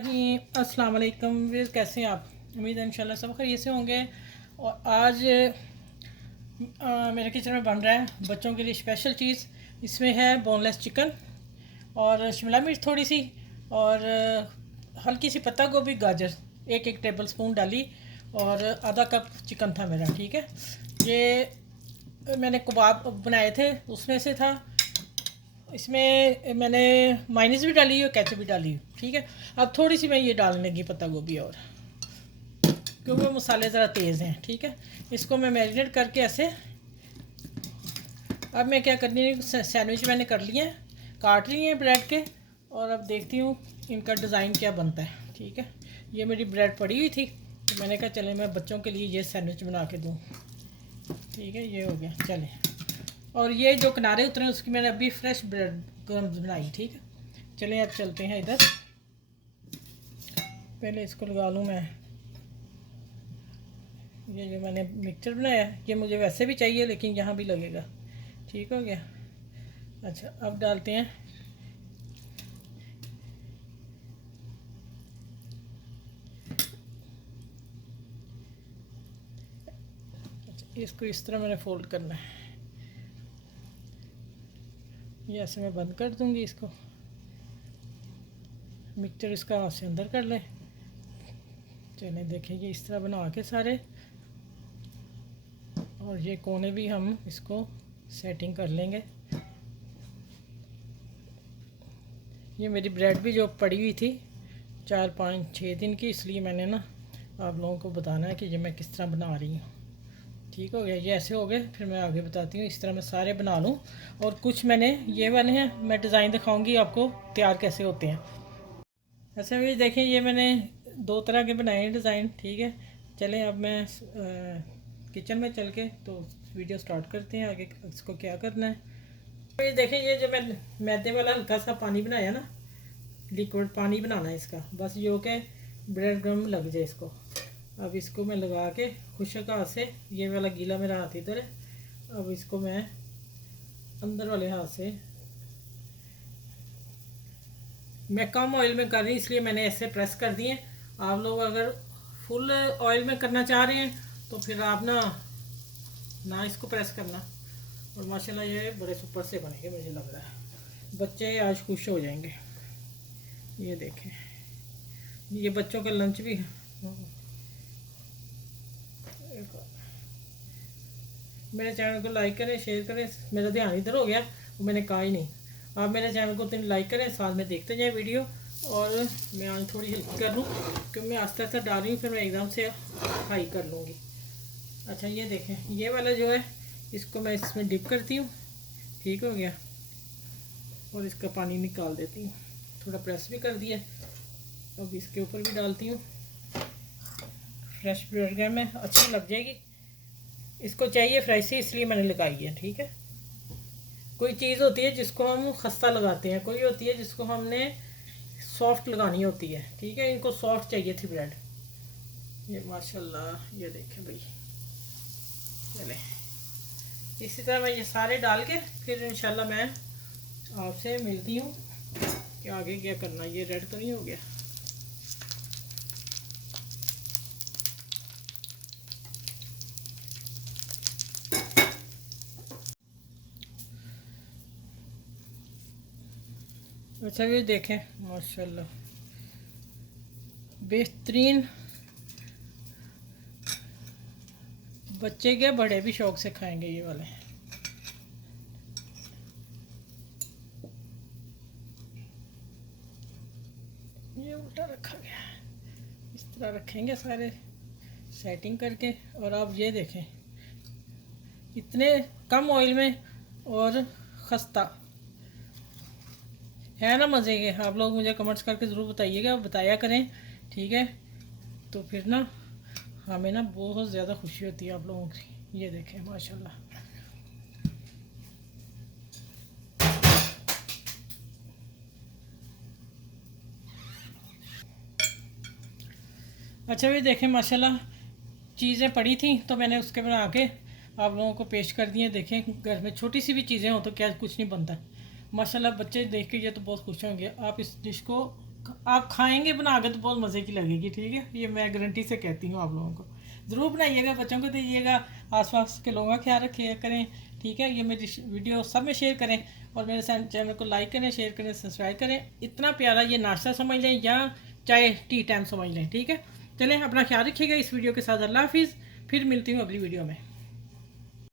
नहीं, अस्सलाम वालेकुम। कैसे हैं आप? उम्मीद है इंशाल्लाह सब खैरियत से होंगे। और आज मेरे किचन में बन रहा है बच्चों के लिए स्पेशल चीज़। इसमें है बोनलेस चिकन और शिमला मिर्च थोड़ी सी और हल्की सी पत्ता गोभी गाजर एक एक टेबल स्पून डाली और आधा कप चिकन था मेरा। ठीक है, ये मैंने कबाब बनाए थे उसमें से था। इसमें मैंने माइनीस भी डाली है और केचप भी डाली है। ठीक है, अब थोड़ी सी मैं ये डालने लगी पत्ता गोभी और, क्योंकि वो मसाले ज़रा तेज़ हैं। ठीक है, इसको मैं मैरिनेट करके ऐसे। अब मैं क्या करनी है, सैंडविच मैंने कर लिए हैं, काट लिए हैं ब्रेड के, और अब देखती हूँ इनका डिज़ाइन क्या बनता है। ठीक है, ये मेरी ब्रेड पड़ी हुई थी तो मैंने कहा चले मैं बच्चों के लिए ये सैंडविच बना के दूँ। ठीक है, ये हो गया। चले, और ये जो किनारे उतरे उसकी मैंने अभी फ्रेश ब्रेड क्रम्स बनाई। ठीक है, चलें अब चलते हैं इधर। पहले इसको लगा लूँ मैं। ये जो मैंने मिक्सचर बनाया है ये मुझे वैसे भी चाहिए लेकिन यहाँ भी लगेगा। ठीक हो गया। अच्छा, अब डालते हैं इसको। इस तरह मैंने फोल्ड करना है। ये ऐसे मैं बंद कर दूँगी इसको। मिक्सचर इसका हाथ से अंदर कर लें। चलें देखें, ये इस तरह बना के सारे, और ये कोने भी हम इसको सेटिंग कर लेंगे। ये मेरी ब्रेड भी जो पड़ी हुई थी 4 5 6 दिन की, इसलिए मैंने ना आप लोगों को बताना है कि ये मैं किस तरह बना रही हूँ। ठीक हो गया, ये ऐसे हो गए। फिर मैं आगे बताती हूँ। इस तरह मैं सारे बना लूँ, और कुछ मैंने ये वाले हैं, मैं डिज़ाइन दिखाऊंगी आपको तैयार कैसे होते हैं। ऐसे भी देखें, ये मैंने 2 तरह के बनाए हैं डिज़ाइन। ठीक है, चलें अब मैं किचन में चल के तो वीडियो स्टार्ट करते हैं। आगे इसको क्या करना है। तो ये देखें, ये जो मैं मैदे वाला हल्का सा पानी बनाया ना, लिक्विड पानी बनाना है इसका, बस यो के ब्रेड क्रम्ब लग जाए इसको। अब इसको मैं लगा के खुशक हाथ से, ये वाला गीला मेरा हाथ इधर है, अब इसको मैं अंदर वाले हाथ से, मैं कम ऑयल में कर रही इसलिए मैंने ऐसे प्रेस कर दिए। आप लोग अगर फुल ऑयल में करना चाह रहे हैं तो फिर आप ना इसको प्रेस करना। और माशाल्लाह ये बड़े सुपर से बनेंगे, मुझे लग रहा है बच्चे आज खुश हो जाएंगे। ये देखें, ये बच्चों का लंच भी है। मेरे चैनल को लाइक करें, शेयर करें। मेरा ध्यान इधर हो गया, वो मैंने कहा ही नहीं। आप मेरे चैनल को इतनी लाइक करें, साथ में देखते जाएं वीडियो। और मैं आज थोड़ी हेल्प कर लूँ क्योंकि मैं आस्ते आस्ते डाल रही हूँ, फिर मैं एकदम से हाई कर लूँगी। अच्छा, ये देखें, ये वाला जो है इसको मैं इसमें डिप करती हूँ। ठीक हो गया, और इसका पानी निकाल देती हूँ। थोड़ा प्रेस भी कर दिया। अब इसके ऊपर भी डालती हूँ। फ्रेश ब्रेड क्रम्ब में अच्छी लग जाएगी। इसको चाहिए फ्रेश ही, इसलिए मैंने लगाई है। ठीक है, कोई चीज़ होती है जिसको हम खस्ता लगाते हैं, कोई होती है जिसको हमने सॉफ्ट लगानी होती है। ठीक है, इनको सॉफ्ट चाहिए थी ब्रेड। ये माशाल्लाह, ये देखें भाई। चले, इसी तरह मैं ये सारे डाल के फिर इंशाल्लाह मैं आपसे मिलती हूँ कि आगे क्या करना। ये रेड तो नहीं हो गया। अच्छा, ये देखें माशाल्लाह बेहतरीन। बच्चे क्या बड़े भी शौक से खाएंगे ये वाले। ये उल्टा रखा गया, इस तरह रखेंगे सारे सेटिंग करके। और आप ये देखें, इतने कम ऑयल में और खस्ता है ना, मज़े के। आप लोग मुझे कमेंट्स करके ज़रूर बताइएगा, बताया करें। ठीक है, तो फिर ना हमें ना बहुत ज़्यादा खुशी होती है आप लोगों की। ये देखें माशाल्लाह। अच्छा, भी देखें माशाल्लाह, चीज़ें पड़ी थी तो मैंने उसके बना के आप लोगों को पेश कर दिए। देखें, घर में छोटी सी भी चीज़ें हो तो क्या कुछ नहीं बनता। माशाल्लाह बच्चे देख के ये तो बहुत खुश होंगे। आप इस डिश को आप खाएंगे बना के तो बहुत मज़े की लगेगी, ठीक है, ये मैं गारंटी से कहती हूँ आप लोगों को। ज़रूर बनाइएगा, बच्चों को दीजिएगा, आसपास के लोगों का ख्याल रखिए करें, ठीक है। ये मेरी वीडियो सब में शेयर करें और मेरे चैनल को लाइक करें, शेयर करें, सब्सक्राइब करें। इतना प्यारा ये नाश्ता समझ लें या चाहे टी टाइम समझ लें, ठीक है। चलें, अपना ख्याल रखिएगा इस वीडियो के साथ। अल्लाह हाफिज़, फिर मिलती हूँ अगली वीडियो में।